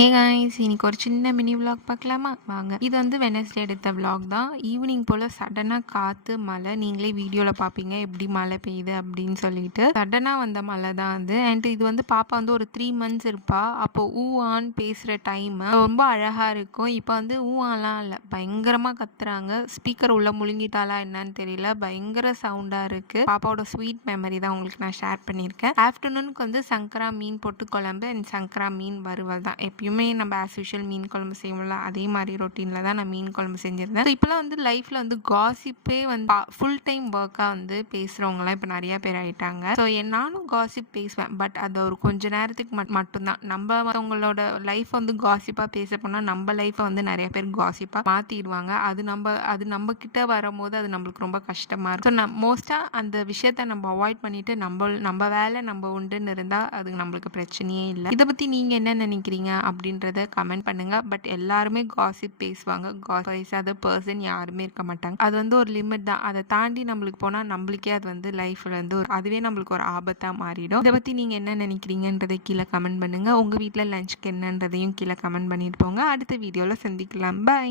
Hey guys, இன்னைக்கு ஒரு சின்ன மினி விலாக் பார்க்கலாமா? வாங்க. இது வந்து வெனஸ்டே எடுத்த விலாக் தான். ஈவினிங் போல் சடனாக காற்று மழை, நீங்களே வீடியோவில் பார்ப்பீங்க எப்படி மழை பெய்யுது அப்படின்னு சொல்லிட்டு. சடனாக வந்த மழை தான் அது. அண்ட் இது வந்து பாப்பா வந்து ஒரு 3 months இருப்பா. அப்போ ஊஆன்னு பேசுகிற டைம் ரொம்ப அழகாக இருக்கும். இப்போ வந்து ஊஆலாம் இல்லை, பயங்கரமாக கத்துறாங்க. ஸ்பீக்கர் உள்ள முழுங்கிட்டாலா என்னன்னு தெரியல, பயங்கர சவுண்டாக இருக்குது. பாப்பாவோட ஸ்வீட் மெமரி தான் உங்களுக்கு நான் ஷேர் பண்ணியிருக்கேன். ஆஃப்டர்நூனுக்கு வந்து சங்கரா மீன் போட்டு குழம்பு அண்ட் சங்கரா மீன் வறுவல் தான். எப்பயுமே நம்ம ஆஸ் யூஷுவல் மீன் குழம்பு செய்வோம்ல, அதே மாதிரி ரொட்டீனில் தான் நான் மீன் குழம்பு செஞ்சுருந்தேன். ஸோ இப்போலாம் வந்து லைஃப்பில் வந்து காசிப்பே வந்து ஃபுல் டைம் ஒர்க்காக வந்து பேசுகிறவங்களாம் இப்போ நிறையா பேர் ஆகிட்டாங்க. ஸோ நானும் காசிப் பேசுவேன், பட் அது ஒரு கொஞ்ச நேரத்துக்கு மட்டும்தான். நம்ம அவங்களோட லைஃப் வந்து காசிப்பாக பேச போனால் நம்ம லைஃப்பை வந்து நிறைய பேர் காசிப்பாக மாற்றிடுவாங்க. அது நம்ம கிட்ட வரும்போது அது நம்மளுக்கு ரொம்ப கஷ்டமாக இருக்கும். ஸோ மோஸ்ட்டாக அந்த விஷயத்தை நம்ம அவாய்ட் பண்ணிவிட்டு நம்ம வேலை நம்ம உண்டுன்னு இருந்தால் அது நம்மளுக்கு பிரச்சனையே இல்லை. இதை பற்றி நீங்கள் என்ன நினைக்கிறீங்க அப்படின்றத கமெண்ட் பண்ணுங்க. பட் எல்லாருமே காசிப் பேசுவாங்க. பேசாத பர்சன் யாருமே இருக்க மாட்டாங்க. அது வந்து ஒரு லிமிட் தான். அதை தாண்டி நம்மளுக்கு போனால் நம்மளுக்கே அது வந்து லைஃப்ல வந்து அதுவே நம்மளுக்கு ஒரு ஆபத்தாக மாறிடும். இதை பற்றி நீங்கள் என்ன நினைக்கிறீங்கன்றதை கீழே கமெண்ட் பண்ணுங்க. உங்கள் வீட்டில் லஞ்சுக்கு என்னன்றதையும் கீழே கமெண்ட் பண்ணிட்டு போங்க. அடுத்த வீடியோவில் சந்திக்கலாம். பாய்.